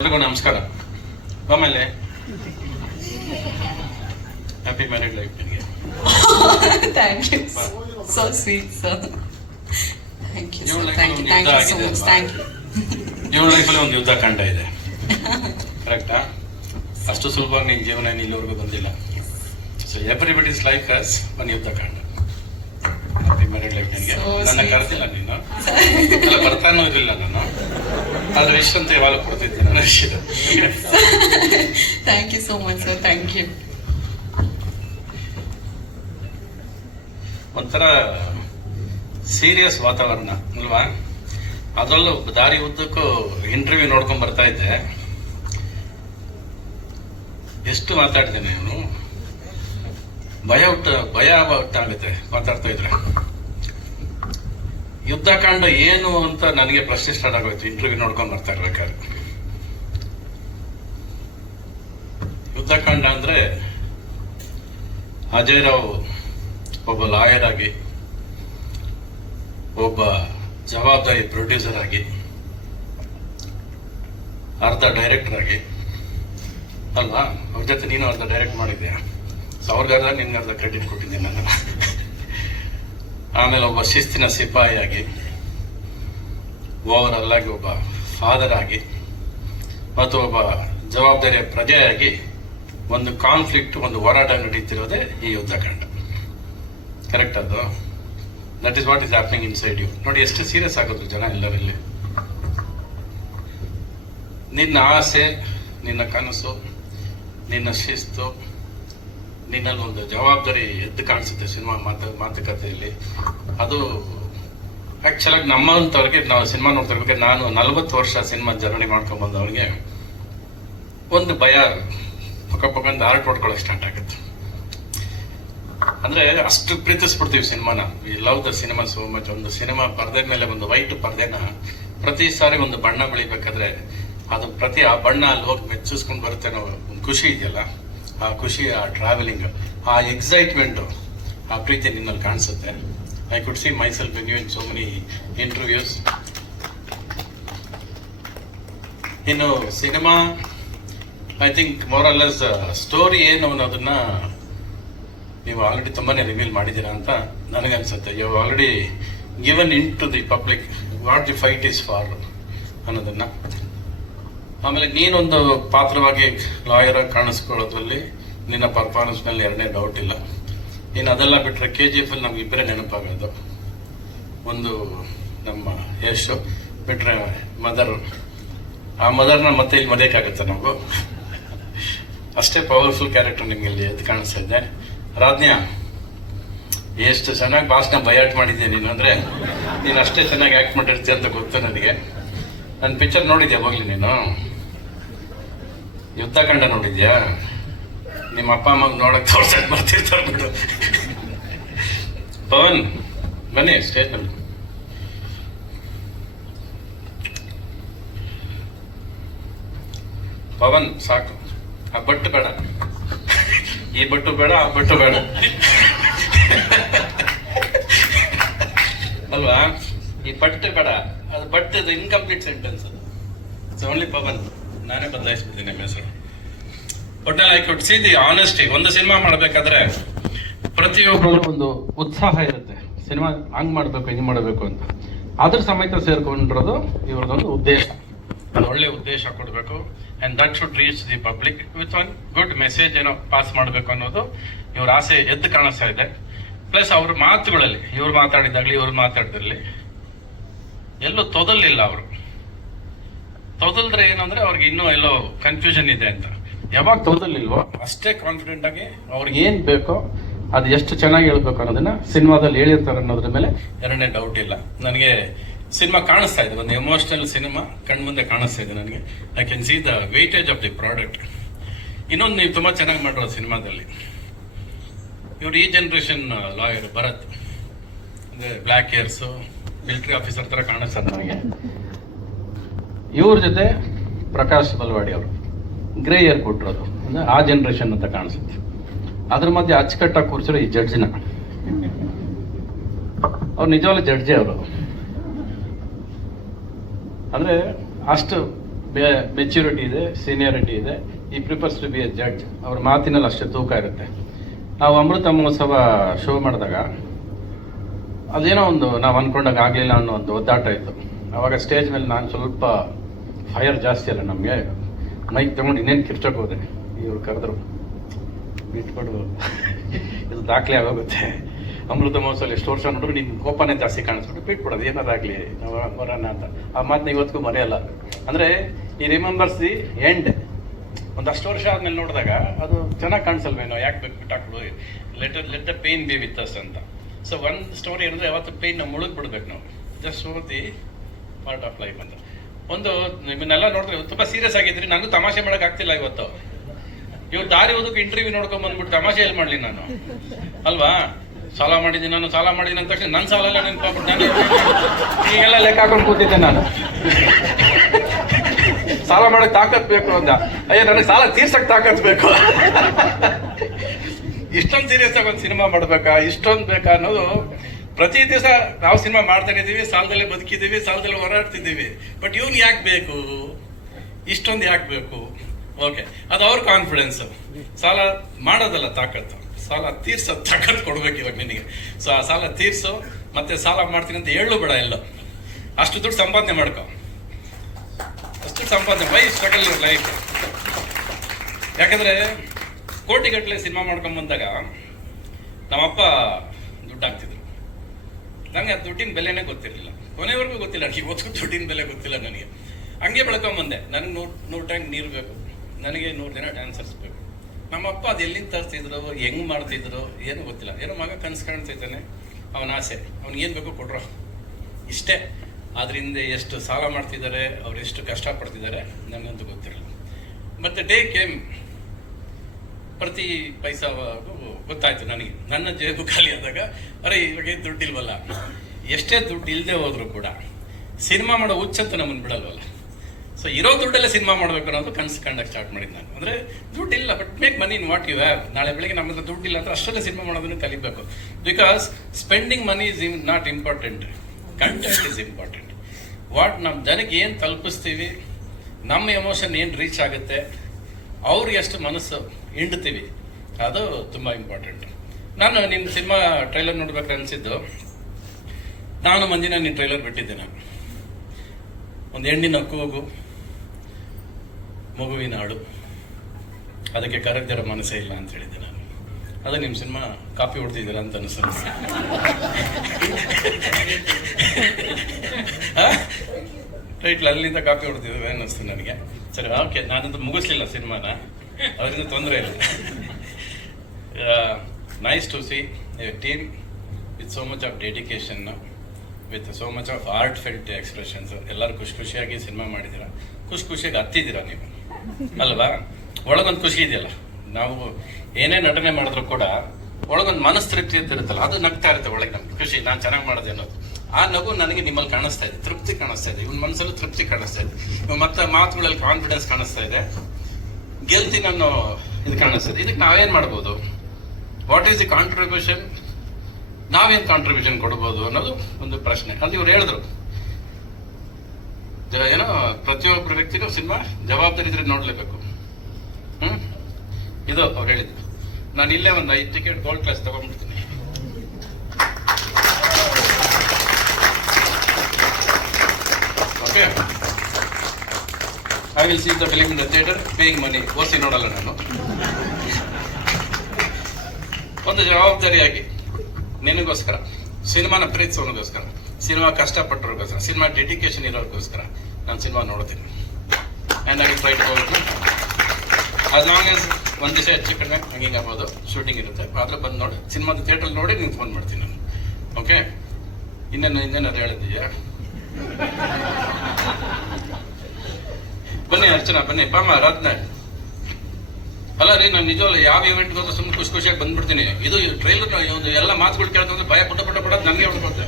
ಎಲ್ರಿಗೂ ನಮಸ್ಕಾರ. ಆಮೇಲೆ ಹ್ಯಾಪಿ ಮ್ಯಾರಿಡ್ ಲೈಫ್ ನಿಮಗೆ. Thank you so sweet thank you. ಇವಳ ಲೈಫಲ್ಲಿ ಒಂದು ಯುದ್ಧ ಕಂಡ ಇದೆ. ಕರೆಕ್ಟಾ ಅಷ್ಟು ಸುಲಭವಾಗಿ ನಿಮ್ಮ ಜೀವನ ಇಲ್ಲಿವರೆಗೂ ಬಂದಿಲ್ಲ. ಸೊ ಎವ್ರಿಬಡೀಸ್ ಲೈಫ್ ಹಸ್ ಒಂದು ಯುದ್ಧ ಕಂಡ. ಹ್ಯಾಪಿ ಮ್ಯಾರಿಡ್ ಲೈಫ್ So ನನ್ನ. ಕರೆದಿಲ್ಲ ನೀನು. ಬರ್ತಾನೂ ಇರಲಿಲ್ಲ ನಾನು. ವಿಶ್ ಅಂತ ಯಾವಾಗ ಕೊಡ್ತಿದ್ದೆ ನನ್ನ ವಿಷಯ thank you so much sir thank you ಒಂಥರ ಸೀರಿಯಸ್ ವಾತಾವರಣ ಅಲ್ವಾ? ಅದರಲ್ಲೂ ದಾರಿ ಉದ್ದಕ್ಕೂ ಇಂಟರ್ವ್ಯೂ ನೋಡ್ಕೊಂಡ್ ಬರ್ತಾ ಇದ್ದೆ. ಎಷ್ಟು ಮಾತಾಡಿದೆ ನೀನು? ಭಯ ಹುಟ್ಟ ಭಯ ಹುಟ್ಟಾಗುತ್ತೆ ಮಾತಾಡ್ತಾ ಇದ್ರೆ. ಯುದ್ಧಕಾಂಡ ಏನು ಅಂತ ನನಗೆ ಪ್ರಶ್ನೆ ಸ್ಟಾರ್ಟ್ ಆಗೋಯ್ತು. ಇಂಟರ್ವ್ಯೂ ನೋಡ್ಕೊಂಡು ಬರ್ತಾ ಇರ್ಬೇಕಾದ್ರೆ. ಯುದ್ಧಕಾಂಡ ಅಂದ್ರೆ ಅಜಯ್ ರಾವ್ ಒಬ್ಬ ಲಾಯರ್ ಆಗಿ, ಒಬ್ಬ ಜವಾಬ್ದಾರಿ ಪ್ರೊಡ್ಯೂಸರ್ ಆಗಿ, ಅರ್ಧ ಡೈರೆಕ್ಟರ್ ಆಗಿ. ಅಲ್ವಾ? ಅವ್ರ ಜೊತೆ ನೀನು ಅರ್ಧ ಡೈರೆಕ್ಟ್ ಮಾಡಿದ್ಯಾ? ಸೊ ಅವ್ರಿಗೆ ಅರ್ಧ ನಿನ್ಗೆ ಅರ್ಧ ಕ್ರೆಡಿಟ್ ಕೊಟ್ಟಿದ್ದೀನಿ ನಾನು. ಆಮೇಲೆ ಒಬ್ಬ ಶಿಸ್ತಿನ ಸಿಪಾಯಿಯಾಗಿ ಓವರ್ ಆಗಿ ಒಬ್ಬ ಫಾದರ್ ಆಗಿ, ಮತ್ತು ಒಬ್ಬ ಜವಾಬ್ದಾರಿಯ ಪ್ರಜೆಯಾಗಿ ಒಂದು ಕಾನ್ಫ್ಲಿಕ್ಟ್ ಒಂದು ಹೋರಾಟ ನಡೀತಿರೋದೇ ಈ ಯುದ್ಧಕಾಂಡ ಕರೆಕ್ಟ್ ಅದು? That is what is happening inside you ನೋಡಿ, ಎಷ್ಟು ಸೀರಿಯಸ್ ಆಗೋದು ಜನ ಎಲ್ಲರಲ್ಲಿ ನಿನ್ನ ಆಸೆ, ನಿನ್ನ ಕನಸು, ನಿನ್ನ ಶಿಸ್ತು ನಿನ್ನಲ್ಲಿ ಒಂದು ಜವಾಬ್ದಾರಿ ಎದ್ದು ಕಾಣಿಸುತ್ತೆ ಸಿನಿಮಾ ಮಾತು, ಮಾತುಕತೆಯಲ್ಲಿ. ಅದು ಆ್ಯಕ್ಚುಲಾಗಿ ನಮ್ಮಂಥವ್ರಿಗೆ ನಾವು ಸಿನಿಮಾ ನೋಡ್ತಾ ಇರ್ಬೇಕಾದ್ರೆ ನಾನು ನಲ್ವತ್ತು ವರ್ಷ ಸಿನಿಮಾ ಜರ್ನಿ ಮಾಡ್ಕೊಂಡ್ ಬಂದವ್ರಿಗೆ ಒಂದು ಭಯ ಪಕ್ಕ ಪಕ್ಕಂದು ಆರ್ಟ್ ಹೊಡ್ಕೊಳ್ಳೋಕೆ ಸ್ಟಾರ್ಟ್ ಆಗುತ್ತೆ. ಅಂದ್ರೆ ಅಷ್ಟು ಪ್ರೀತಿಸ್ಬಿಡ್ತೀವಿ ಸಿನಿಮಾನ. We love the cinema so much ಒಂದು ಸಿನಿಮಾ ಪರದೆ ಮೇಲೆ ಒಂದು ವೈಟ್ ಪರದೆನ ಪ್ರತಿ ಸಾರಿ ಒಂದು ಬಣ್ಣ ಬೆಳಿಬೇಕಾದ್ರೆ ಅದು ಪ್ರತಿ ಆ ಬಣ್ಣ ಅಲ್ಲಿ ಹೋಗಿ ಮೆಚ್ಚಿಸ್ಕೊಂಡು ಬರುತ್ತೆ ಅನ್ನೋ ಒಂದು ಖುಷಿ ಇದೆಯಲ್ಲ? ಆ ಖುಷಿ, ಆ ಟ್ರಾವೆಲಿಂಗ್ ಆ ಎಕ್ಸೈಟ್ಮೆಂಟು ಆ ಪ್ರೀತಿ ನಿನ್ನಲ್ಲಿ ಕಾಣಿಸುತ್ತೆ. I could see myself in so many interviews ಇನ್ನು cinema I think more or less story ಏನು ಅನ್ನೋದನ್ನ ನೀವು ಆಲ್ರೆಡಿ ತುಂಬಾನೇ ರಿವೀಲ್ ಮಾಡಿದ್ದೀರಾ ಅಂತ ನನಗನ್ಸುತ್ತೆ. You already given into the public what the fight is for ಅನ್ನೋದನ್ನ. ಆಮೇಲೆ ನೀನೊಂದು ಪಾತ್ರವಾಗಿ ಲಾಯರ್ ಆಗಿ ಕಾಣಿಸ್ಕೊಳ್ಳೋದ್ರಲ್ಲಿ ನಿನ್ನ ಪರ್ಫಾರ್ಮೆನ್ಸ್ನಲ್ಲಿ ಎರಡನೇ ಡೌಟ್ ಇಲ್ಲ. ನೀನು ಅದೆಲ್ಲ ಬಿಟ್ಟರೆ ಕೆ ಜಿ ಎಫ್ ಅಲ್ಲಿ ನಮ್ಗೆ ಇಬ್ಬರೇ ನೆನಪಾಗೋದು. ಒಂದು ನಮ್ಮ ಯಶ್, ಬಿಟ್ರೆ ಮದರ್ ಆ ಮದರ್ನ ಮತ್ತೆ ಇಲ್ಲಿ ಮದೇಕಾಗುತ್ತೆ ನಾವು. ಅಷ್ಟೇ ಪವರ್ಫುಲ್ ಕ್ಯಾರೆಕ್ಟರ್ ನಿಮ್ಗೆ ಇಲ್ಲಿ ಎದ್ದು ಕಾಣಿಸ್ತಾ ಇದೆ. ರಾಜ್ಞಾ ಎಷ್ಟು ಚೆನ್ನಾಗಿ ಭಾಷಣ ಬಯಾಟ್ ಮಾಡಿದ್ದೆ ನೀನು ಅಂದ್ರೆ, ನೀನು ಅಷ್ಟೇ ಚೆನ್ನಾಗಿ ಆ್ಯಕ್ಟ್ ಮಾಡಿರ್ತೀಯ ಅಂತ ಗೊತ್ತು ನನಗೆ. ನನ್ನ ಪಿಕ್ಚರ್ ನೋಡಿದ್ಯಾ ಹೋಗ್ಲಿ ನೀನು? ಯುದ್ಧ ಕಂಡ ನೋಡಿದ್ಯಾ? ನಿಮ್ಮ ಅಪ್ಪ ಅಮ್ಮ ನೋಡಕ್ ತೋರ್ಸಕ್ ಬರ್ತಿರ್ತಾರೆ ಬಿಡು. ಪವನ್, ಬನ್ನಿ ಸ್ಟೇಜ್ ಪವನ್, ಸಾಕು. ಆ ಬಟ್ಟು ಬೇಡ. ಈ ಬಟ್ಟು ಬೇಡ, ಆ ಬಟ್ಟು ಬೇಡ. ಅಲ್ವಾ? ಈ ಬಟ್ಟು ಬೇಡ. ಅದು ಬಟ್ಟದ ಇನ್ಕಂಪ್ಲೀಟ್ ಸೆಂಟೆನ್ಸ್ ಅದು. ಓನ್ಲಿ ಪವನ್. ನಾನೇ ಬದಲಾಯಿಸ್ಬಿಡ್ತೀನಿ ನಿಮ್ಮ ಹೆಸರು. ಒಟ್ಟಲ್ಲಿ I could see the honesty ಒಂದು ಸಿನಿಮಾ ಮಾಡಬೇಕಾದ್ರೆ ಪ್ರತಿಯೊಬ್ಬರು ಒಂದು ಉತ್ಸಾಹ ಇರುತ್ತೆ. ಸಿನಿಮಾ ಹಂಗ್ ಮಾಡಬೇಕು, ಹಿಂಗ್ ಮಾಡಬೇಕು ಅಂತ. ಅದ್ರ ಸಮೇತ ಸೇರ್ಕೊಂಡಿರೋದು ಇವ್ರದೊಂದು ಉದ್ದೇಶ. ಒಂದು ಒಳ್ಳೆ ಉದ್ದೇಶ ಕೊಡಬೇಕು. And that should reach the public with one good message ಏನೋ ಪಾಸ್ ಮಾಡಬೇಕು ಅನ್ನೋದು ಇವ್ರ ಆಸೆ ಎದ್ದು ಕಾಣಿಸ್ತಾ ಇದೆ. ಪ್ಲಸ್ ಅವ್ರ ಮಾತುಗಳಲ್ಲಿ, ಇವ್ರು ಮಾತಾಡಿದಾಗ್ಲಿ ಇವ್ರು ಮಾತಾಡಿದ್ರಲ್ಲಿ ಎಲ್ಲೂ ತೊದಲಿಲ್ಲ ಅವರು. ತೊದಲ್ದ್ರೆ ಏನಂದ್ರೆ ಅವ್ರಿಗೆ ಇನ್ನೂ ಎಲ್ಲೋ ಕನ್ಫ್ಯೂಷನ್ ಇದೆ ಅಂತ. ಯಾವಾಗ ತೊದಲಿಲ್ವೋ ಅಷ್ಟೇ ಕಾನ್ಫಿಡೆಂಟ್ ಆಗಿ ಅವ್ರಿಗೆ ಏನ್ ಬೇಕೋ ಅದು ಎಷ್ಟು ಚೆನ್ನಾಗಿ ಹೇಳ್ಬೇಕು ಅನ್ನೋದನ್ನ ಸಿನಿಮಾದಲ್ಲಿ ಹೇಳಿರ್ತಾರೆ ಅನ್ನೋದ್ರ ಮೇಲೆ ಎರಡನೇ ಡೌಟ್ ಇಲ್ಲ. ನನಗೆ ಸಿನಿಮಾ ಕಾಣಿಸ್ತಾ ಇದೆ, ಒಂದು ಎಮೋಷನಲ್ ಸಿನಿಮಾ ಕಣ್ಮುಂದೆ ಕಾಣಿಸ್ತಾ ಇದೆ ನನಗೆ. I can see the weightage of the product ಇನ್ನೊಂದು ನೀವು ತುಂಬಾ ಚೆನ್ನಾಗಿ ಮಾಡಿರೋ ಸಿನಿಮಾದಲ್ಲಿ. ಇವ್ರು ಈ ಜನರೇಷನ್ ಲಾಯರ್ ಭರತ್. ಅಂದ್ರೆ ಬ್ಲ್ಯಾಕ್ ಹೇರ್ಸ್ ಮಿಲಿಟರಿ ಆಫೀಸರ್ ತರ ಕಾಣಿಸ್ತಾರೆ ನನಗೆ. ಇವ್ರ ಜೊತೆ ಪ್ರಕಾಶ್ ಬಲ್ವಾಡಿ ಅವರು, ಗ್ರೇ ಇಯರ್ ಕೊಟ್ಟಿರೋದು ಅಂದ್ರೆ ಆ ಜನರೇಷನ್ ಅಂತ ಕಾಣಿಸುತ್ತೆ. ಅದ್ರ ಮಧ್ಯೆ ಅಚ್ಚುಕಟ್ಟಾಗಿ ಕೂರಿಸಿರೋ ಈ ಜಡ್ಜ್ನ. ಅವ್ರು ನಿಜವಾಗ್ಲೂ ಜಡ್ಜೆ ಅವರು. ಅಂದ್ರೆ ಅಷ್ಟು ಮೆಚ್ಯೂರಿಟಿ ಇದೆ ಸೀನಿಯಾರಿಟಿ ಇದೆ ಈ prepares to be a judge ಅವ್ರ ಮಾತಿನಲ್ಲಿ ಅಷ್ಟು ತೂಕ ಇರುತ್ತೆ. ನಾವು ಅಮೃತ ಮಹೋತ್ಸವ ಶೋ ಮಾಡಿದಾಗ, ಅದೇನೋ ಒಂದು ನಾವು ಅನ್ಕೊಂಡಾಗ ಆಗಲಿಲ್ಲ ಅನ್ನೋ ಒಂದು ಒದ್ದಾಟ ಇತ್ತು. ಅವಾಗ ಸ್ಟೇಜ್ ಮೇಲೆ ನಾನು ಸ್ವಲ್ಪ ಫೈರ್ ಜಾಸ್ತಿ ಅಲ್ಲ ನಮಗೆ. ಮೈಕ್ ತಗೊಂಡು ಇನ್ನೇನು ಕಿರ್ಚೋಕೆ ಹೋದೆ. ಇವ್ರು ಕರೆದ್ರು ಬಿಟ್ಬಿಡು ಇದು ದಾಖಲೆ ಆಗೋಗುತ್ತೆ. ಅಮೃತ ಮಹೋತ್ಸವ ಎಷ್ಟು ವರ್ಷ ನೋಡಿದ್ರು ನಿನ್ನ ಕೋಪನೇ ಜಾಸ್ತಿ ಕಾಣಿಸ್ಬಿಟ್ಟು ಬಿಟ್ಬಿಡೋದು ಏನಾದಾಗಲಿ? ನಾವು ಬರೋಣ ಅಂತ. ಆ ಮಾತನ್ನ ಇವತ್ತಿಗೂ ಮರೆಯಲ್ಲ. ಅಂದರೆ ಈ ರಿಮೆಂಬರ್ಸ್ ದಿ ಎಂಡ್ ಒಂದು ಅಷ್ಟು ವರ್ಷ ಆದಮೇಲೆ ನೋಡಿದಾಗ ಅದು ಚೆನ್ನಾಗಿ ಕಾಣಿಸಲ್ವೇನೋ? ಯಾಕೆ ಬೇಕು ಬಿಟ್ಟಾಕ್ಬಿಡು let let the pain be with us ಅಂತ. ಸೊ ಒಂದು ಸ್ಟೋರಿ ಏನಂದ್ರೆ ಯಾವತ್ತು ಪೇನ್ ನಾವು ಮುಳುಗ್ಬಿಡ್ಬೇಕು ನಾವು. ಜಸ್ಟ್ ಓದಿ ಪಾರ್ಟ್ ಆಫ್ ಲೈಫ್ ಅಂತ. ಒಂದು ನಿಮ್ಮನ್ನೆಲ್ಲ ನೋಡಿದ್ರೆ ತುಂಬಾ ಸೀರಿಯಸ್ ಆಗಿದ್ರಿ ನನಗೂ ತಮಾಷೆ ಮಾಡಕ್ ಆಗ್ತಿಲ್ಲ ಇವತ್ತು. ಇವ್ರು ದಾರಿ ಓದಕ್ಕೆ ಇಂಟರ್ವ್ಯೂ ನೋಡ್ಕೊಂಡ್ ಬಂದ್ಬಿಟ್ಟು ತಮಾಷೆ ಎಲ್ಲಿ ಮಾಡ್ಲಿ ನಾನು? ಅಲ್ವಾ? ಸಾಲ ಮಾಡಿದ್ದೀನಿ ನಾನು, ಸಾಲ ಮಾಡಿದ್ದೀನಿ ಅಂತ ತಕ್ಷಣ ನನ್ನ ಸಾಲ ಎಲ್ಲ ನೆನಪಾಗ್ಬಿಟ್ಟು ನಾನು ಈಗೆಲ್ಲ ಲೆಕ್ಕ ಹಾಕೊಂಡು ಕೂತಿದ್ದೆ ನಾನು. ಸಾಲ ಮಾಡಕ್ ತಾಕತ್ ಬೇಕು ಅಂತ ಅಯ್ಯೋ, ನನಗೆ ಸಾಲ ತೀರ್ಸಕ್ ತಾಕತ್ ಬೇಕು. ಇಷ್ಟೊಂದು ಸೀರಿಯಸ್ ಆಗಿ ಒಂದು ಸಿನಿಮಾ ಮಾಡ್ಬೇಕಾ, ಇಷ್ಟೊಂದು ಬೇಕಾ ಅನ್ನೋದು ಪ್ರತಿ ದಿವಸ ನಾವು ಸಿನಿಮಾ ಮಾಡ್ತಾನೆ ಇದೀವಿ ಸಾಲದಲ್ಲೇ ಬದುಕಿದ್ದೀವಿ, ಸಾಲದಲ್ಲೇ ಹೋರಾಡ್ತಿದ್ದೀವಿ. ಬಟ್ ಇವ್ನು ಯಾಕೆ ಬೇಕು? ಇಷ್ಟೊಂದು ಯಾಕೆ ಬೇಕು? ಓಕೆ ಅದು ಅವ್ರ ಕಾನ್ಫಿಡೆನ್ಸ್ ಸಾಲ ಮಾಡೋದಲ್ಲ ತಾಕತ್ತು. ಸಾಲ ತೀರ್ಸೋ ತಾಕತ್ ಕೊಡ್ಬೇಕು ಇವಾಗ ನಿನಗೆ. ಸೊ ಆ ಸಾಲ ತೀರ್ಸು, ಮತ್ತೆ ಸಾಲ ಮಾಡ್ತೀನಿ ಅಂತ ಹೇಳು ಬೇಡ ಎಲ್ಲ. ಅಷ್ಟು ದುಡ್ಡು ಸಂಪಾದನೆ ಮಾಡ್ಕೊ. ಅಷ್ಟು ಸಂಪಾದನೆ. ಬೈ ಸ್ಟ್ರಗಲ್ ಇವ್ರ ಲೈಫ್ ಯಾಕಂದ್ರೆ ಕೋಟಿಗಟ್ಟಲೆ ಸಿನಿಮಾ ಮಾಡ್ಕೊಂಡ್ ಬಂದಾಗ ನಮ್ಮಪ್ಪ ದುಡ್ಡು ಹಾಕ್ತಿದ್ರು ನನಗೆ ಆ ದುಡ್ಡಿನ ಬೆಲೆನೇ ಗೊತ್ತಿರಲಿಲ್ಲ. ಕೊನೆವರೆಗೂ ಗೊತ್ತಿಲ್ಲ, ನನಗೆ ಇವತ್ತು ದುಡ್ಡಿನ ಬೆಲೆ ಗೊತ್ತಿಲ್ಲ ನನಗೆ. ಹಂಗೆ ಬೆಳ್ಕೊಂಬಂದೆ. ನನಗೆ ನೂರು ನೂರು ಟ್ಯಾಂಕ್ ನೀರು ಬೇಕು. ನನಗೆ ನೂರು ದಿನ ಡ್ಯಾನ್ಸರ್ಸ್ ಬೇಕು. ನಮ್ಮಪ್ಪ ಅದು ಎಲ್ಲಿಂದ ತರಿಸ್ತಿದ್ರು, ಹೆಂಗೆ ಮಾಡ್ತಿದ್ರು, ಏನು ಗೊತ್ತಿಲ್ಲ. ಏನೋ ಮಗ ಕನ್ಸು ಕಾಣ್ತಿದ್ದಾನೆ. ಅವನ ಆಸೆ. ಏನು ಬೇಕೋ ಕೊಡ್ರೋ. ಇಷ್ಟೇ. ಅದರಿಂದ ಎಷ್ಟು ಸಾಲ ಮಾಡ್ತಿದ್ದಾರೆ, ಅವ್ರು ಎಷ್ಟು ಕಷ್ಟಪಡ್ತಿದ್ದಾರೆ ನನಗಂತೂ ಗೊತ್ತಿರಲಿಲ್ಲ ಮತ್ತು ಡೇ ಕೇಮ್ ಪ್ರತಿ ಪೈಸ ಗೊತ್ತಾಯ್ತು ನನಗೆ. ನನ್ನ ಜೇಬು ಖಾಲಿ ಆದಾಗ, ಅರೆ, ಇವಾಗ ದುಡ್ಡಿಲ್ವಲ್ಲ? ಎಷ್ಟೇ ದುಡ್ಡು ಇಲ್ಲದೆ ಹೋದ್ರು ಕೂಡ ಸಿನಿಮಾ ಮಾಡೋ ಹುಚ್ಚತ್ತು ನಮ್ಮನ್ನು ಬಿಡಲ್ವಲ್ಲ. ಸೊ ಇರೋ ದುಡ್ಡಲ್ಲೇ ಸಿನಿಮಾ ಮಾಡ್ಬೇಕು ಅನ್ನೋದು ಕನಸು ಕಂಡಕ್ಕೆ ಸ್ಟಾರ್ಟ್ ಮಾಡಿದ್ದು ನಾನು. ಅಂದ್ರೆ ದುಡ್ಡಿಲ್ಲ but make money in what you have ನಾಳೆ ಬೆಳಿಗ್ಗೆ ನಮ್ಮ ಹತ್ರ ದುಡ್ಡಿಲ್ಲ ಅಂದ್ರೆ ಅಷ್ಟರಲ್ಲೇ ಸಿನಿಮಾ ಮಾಡೋದನ್ನು ಕಲಿಬೇಕು. Because spending money is in not important content is important what ನಮ್ಮ ಜನಕ್ಕೆ ಏನು ತಲುಪಿಸ್ತೀವಿ, ನಮ್ಮ ಎಮೋಷನ್ ಏನು ರೀಚ್ ಆಗುತ್ತೆ, ಅವ್ರಿಗೆ ಎಷ್ಟು ಮನಸ್ಸು ಹಿಂಡ್ತೀವಿ. ಅದು ತುಂಬ ಇಂಪಾರ್ಟೆಂಟ್ ನಾನು ನಿಮ್ಮ ಸಿನಿಮಾ ಟ್ರೈಲರ್ ನೋಡ್ಬೇಕು ಅನಿಸಿದ್ದು, ನಾನು ಮಂಜಿನ ನಿನ್ನ ಟ್ರೈಲರ್ ಬಿಟ್ಟಿದ್ದೆ ಒಂದು ಹೆಣ್ಣಿನ ಕೂಗು, ಮಗುವಿನ ಹಾಡು ಅದಕ್ಕೆ ಕರಗ್ದಿರೋ ಮನಸ್ಸೇ ಇಲ್ಲ ಅಂತ ಹೇಳಿದ್ದೆ ನಾನು. ಅದು ನಿಮ್ಮ ಸಿನಿಮಾ ಕಾಪಿ ಹೊಡ್ತಿದ್ದೀರಾ ಅಂತ ಅನಿಸ್ತು ಟೈಟ್ಲ್ ಅಲ್ಲಿಂದ ಕಾಪಿ ಹೊಡ್ತಿದ್ದೇವೆ ಅನ್ನಿಸ್ತು ನನಗೆ. ಸರಿ ಓಕೆ ನಾನಂತೂ ಮುಗಿಸ್ಲಿಲ್ಲ ಸಿನಿಮಾನ. ಅದರಿಂದ ತೊಂದರೆ ಇಲ್ಲ. Nice to see a team with so much of dedication with so much of art felt expressions ಎಲ್ಲರೂ ಖುಷಿ ಖುಷಿಯಾಗಿ ಸಿನಿಮಾ ಮಾಡಿದ್ದೀರಾ? ಖುಷಿ ಖುಷಿಯಾಗಿ ಹತ್ತಿದ್ದೀರಾ ನೀವು? ಅಲ್ವಾ? ಒಳಗೊಂದು ಖುಷಿ ಇದೆಯಲ್ಲ. ನಾವು ಏನೇ ನಟನೆ ಮಾಡಿದ್ರು ಕೂಡ ಒಳಗೊಂದು ಮನಸ್ತೃಪ್ತಿ ಅಂತ ಇರುತ್ತಲ್ಲ, ಅದು ನಗ್ತಾ ಇರುತ್ತೆ ಒಳಗೆ ನಮ್ಗೆ ಖುಷಿ, ನಾನು ಚೆನ್ನಾಗಿ ಮಾಡಿದೆ ಅನ್ನೋದು. ಆ ನಗು ನನಗೆ ನಿಮ್ಮಲ್ಲಿ ಕಾಣಿಸ್ತಾ ಇದೆ. ತೃಪ್ತಿ ಕಾಣಿಸ್ತಾ ಇದೆ. ಇವನ್ ಮನಸ್ಸಲ್ಲೂ ತೃಪ್ತಿ ಕಾಣಿಸ್ತಾ ಇದೆ. ಮತ್ತೆ ಮಾತುಗಳಲ್ಲಿ ಕಾನ್ಫಿಡೆನ್ಸ್ ಕಾಣಿಸ್ತಾ ಇದೆ. ಗೆಲ್ತೀನಿ ನಾನು ಇದು ಕಾಣಿಸ್ತದೆ. ಇದಕ್ಕೆ ನಾವೇನು ಮಾಡ್ಬೋದು? ವಾಟ್ ಈಸ್ ದಿ ಕಾಂಟ್ರಿಬ್ಯೂಷನ್ ನಾವೇನು ಕಾಂಟ್ರಿಬ್ಯೂಷನ್ ಕೊಡ್ಬೋದು ಅನ್ನೋದು ಒಂದು ಪ್ರಶ್ನೆ. ಅಲ್ಲಿ ಇವ್ರು ಹೇಳಿದ್ರು. ಏನೋ ಪ್ರತಿಯೊಬ್ಬರು ವ್ಯಕ್ತಿಗೂ ಸಿನಿಮಾ ಜವಾಬ್ದಾರಿ ಇದ್ರೆ ನೋಡ್ಲೇಬೇಕು. ಹ್ಮ್? ಇದು ಅವ್ರು ಹೇಳಿದ್ರು ನಾನು ಇಲ್ಲೇ ಒಂದು ಐದು ticket gold class ತಗೊಂಡ್ಬಿಡ್ತೀನಿ. Okay I will see the film in the theatre paying money ಓಸಿ ನೋಡಲ್ಲ ನಾನು. ಒಂದು ಜವಾಬ್ದಾರಿಯಾಗಿ, ನಿನಗೋಸ್ಕರ, ಸಿನಿಮಾನ ಪ್ರೀತಿಸೋನಗೋಸ್ಕರ, ಸಿನಿಮಾ ಕಷ್ಟಪಟ್ಟವ್ರಿಗೋಸ್ಕರ, ಸಿನಿಮಾ ಡೆಡಿಕೇಶನ್ ಇರೋರಿಗೋಸ್ಕರ ನಾನು ಸಿನಿಮಾ ನೋಡ್ತೀನಿ. And I try to as long as ಒಂದು ದಿವಸ ಹೆಚ್ಚು ಕಡಿಮೆ ಹಂಗಿಂಗ್ ಆಗ್ಬೋದು. ಶೂಟಿಂಗ್ ಇರುತ್ತೆ. ಆದ್ರೆ ಬಂದು ನೋಡಿ. ಸಿನಿಮಾದ ಥಿಯೇಟರ್ ನೋಡಿ ನೀನು ಫೋನ್ ಮಾಡ್ತೀನಿ ನಾನು. ಓಕೆ ಇನ್ನೇನು ಇನ್ನೇನಾದ್ರು ಹೇಳಿದೀಯಾ ಬನ್ನಿ ಅರ್ಚನಾ, ಬನ್ನಿ ಬಾಮ ರತ್ನ ಅಲ್ಲ ರೀ, ನಾನು ನಿಜವಲ್ಲ ಯಾವ ಇವೆಂಟ್ಗೆ ಹೋದ್ರೆ ಸುಮ್ಮನೆ ಖುಷಿ ಖುಷಿಯಾಗಿ ಬಂದ್ಬಿಡ್ತೀನಿ. ಇದು ಟ್ರೈಲರ್ ಎಲ್ಲ ಮಾತುಗಳು ಕೇಳ್ತಂದ್ರೆ ಭಯ ಪುಟ್ಟ ಪುಟ್ಟ ಪಡೋದು ನನಗೆ ಹೊಡ್ಕೊಳ್ತೆ